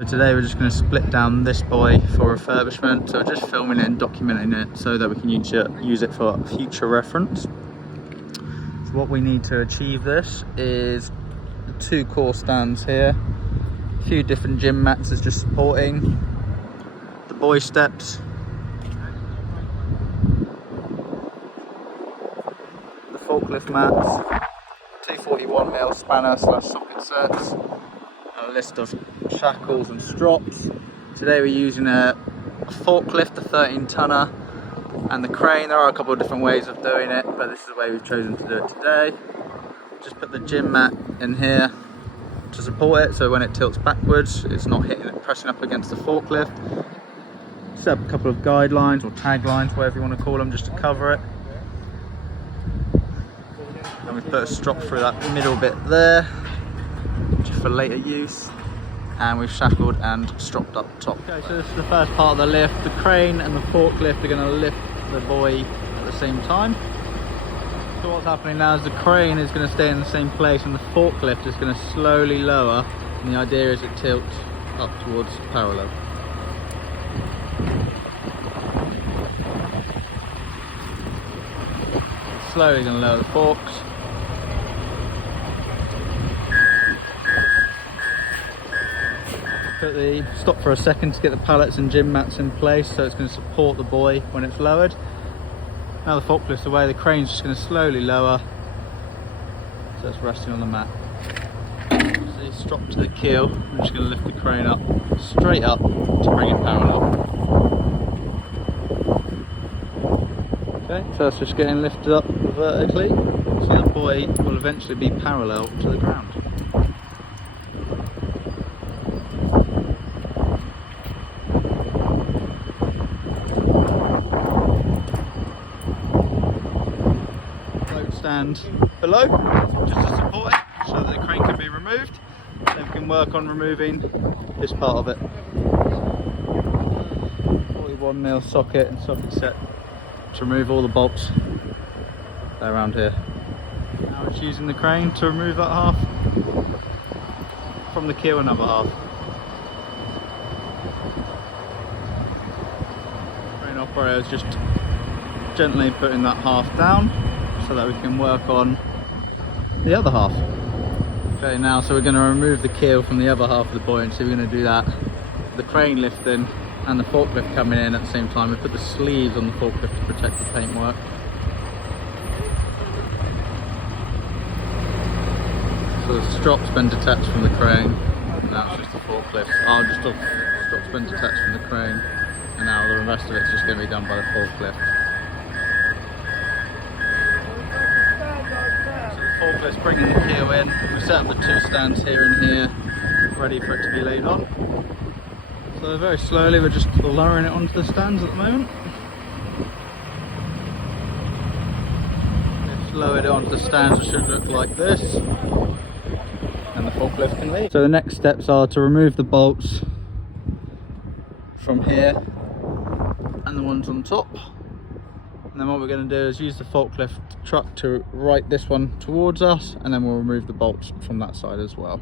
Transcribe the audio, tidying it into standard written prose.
So today we're just going to split down this boy for refurbishment, so we're just filming it and documenting it so that we can use it for future reference. So what we need to achieve this is the 2 core stands here, a few different gym mats as just supporting, the boy steps, the forklift mats, 241mm spanner / socket sets, a list of shackles and strops. Today we're using a forklift, a 13-tonner, and the crane. There are a couple of different ways of doing it, but this is the way we've chosen to do it today. Just put the gym mat in here to support it, so when it tilts backwards it's not hitting it, pressing up against the forklift. Set up a couple of guidelines or taglines, whatever you want to call them, just to cover it. And we've put a strop through that middle bit there, just for later use. And we've shackled and stropped up top. Okay, so this is the first part of the lift. The crane and the forklift are going to lift the boy at the same time. So what's happening now is the crane is going to stay in the same place and the forklift is going to slowly lower, and the idea is it tilts up towards parallel. Slowly going to lower the forks. Stop for a second to get the pallets and gym mats in place, so it's going to support the boy when it's lowered. Now the forklift's away, the crane's just going to slowly lower, so it's resting on the mat. So you strop to the keel, I'm just going to lift the crane up, straight up to bring it parallel. Okay, so it's just getting lifted up vertically, so the boy will eventually be parallel to the ground. Stand below just to support it so that the crane can be removed. Then we can work on removing this part of it. 41mm socket and socket set to remove all the bolts around here. Now it's using the crane to remove that half from the keel, another half. Crane operator is just gently putting that half down so that we can work on the other half. Okay, now so we're going to remove the keel from the other half of the buoyancy. We're going to do that with the crane lifting and the forklift coming in at the same time. We put the sleeves on the forklift to protect the paintwork. So the strop's been detached from the crane. Now it's just the forklift. Strop's been detached from the crane, and now the rest of it's just going to be done by the forklift. Forklift's bringing the keel in. We've set up the 2 stands here and here, ready for it to be laid on. So very slowly we're just lowering it onto the stands at the moment. Just lowered it onto the stands, it should look like this. And the forklift can leave. So the next steps are to remove the bolts from here and the ones on top. And then what we're going to do is use the forklift truck to right this one towards us, and then we'll remove the bolts from that side as well.